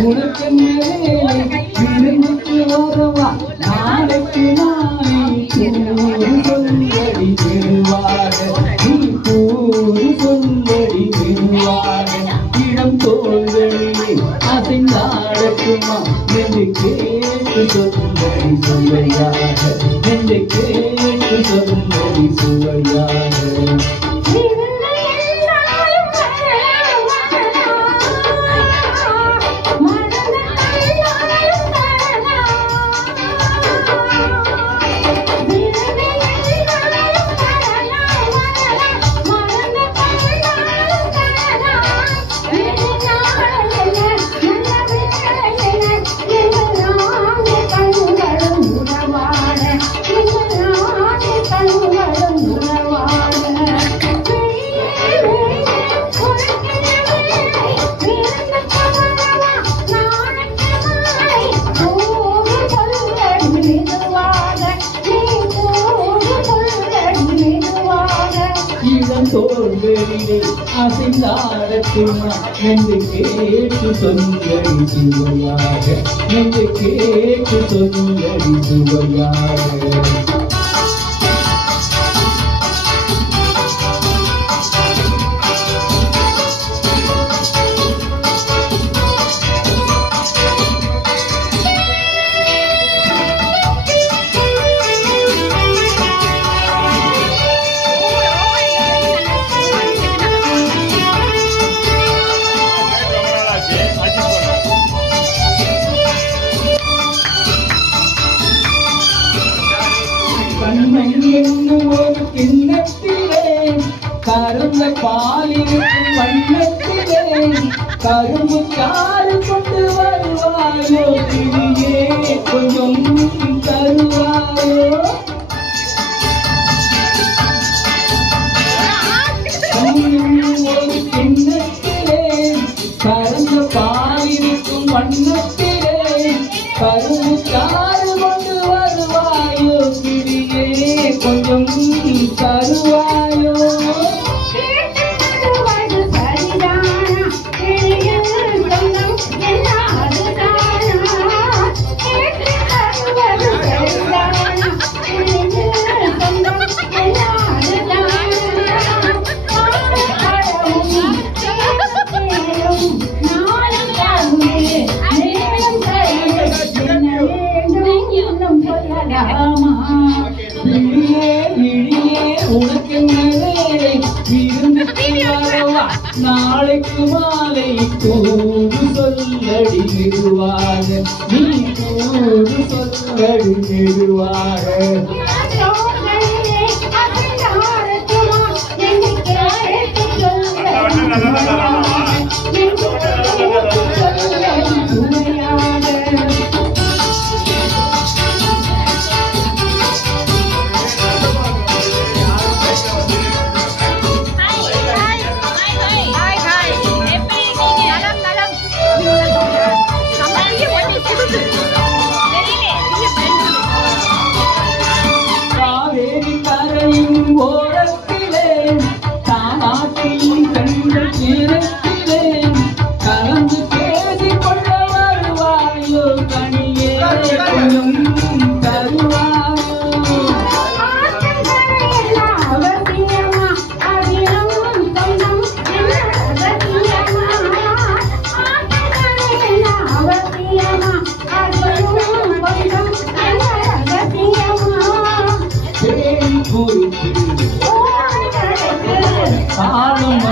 உனக்கு விரும்புக்கு வரவா நாளைக்கு நானே சொல்லடி விடுவாக நீ கூறு சொல்லடி விடுவாக இடம் தோல்களிலே அசைந்தாடக்குமா என்று கேட்டு சொல்லடி சுவையாக என்று கேட்டு சொல்லடி சுவையாக தோல்களிலே அசைந்தாடக்குமா என்று கேட்டு சொல்லடி சுவையாக என்று கேட்டு சொல்லடி சுவையாக என்னும் ஒரு கிண்ணத்திலே கருந்த பாலிருக்கும் வண்ணத்திலே கரும்பு காடு கொண்டு வருவாயோ கிளியே கொஞ்சம் தருவாயோ ஒரு கிண்ணத்திலே கருந்த பாலிருக்கும் வண்ணத்திலே கரும்பு காடு கொண்டு வருவாயோ கிளியே கொஞ்சம் தருவாயோ நாளைக்கு மாலை கூறு சொல்லடி மெதுவாக நீ கூறு சொல்லடி மெதுவாக ஓரத்திலே தானாட்டில் கண்கள் நேரத்திலே கலந்து பேசி கொள்ள வருவாயோ கனியே கொஞ்சம் தருவாயோ ஆளும்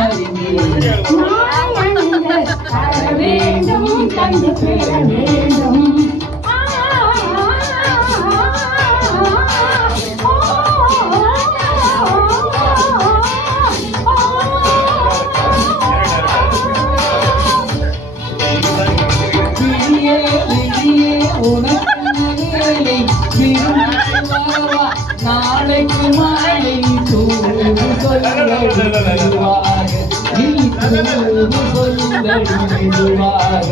வேண்டும் கண்டு பெற வேண்டும் நாளைக்கு மாலை தூது சொல்லடி நீ தூது சொல்லடி மெதுவாக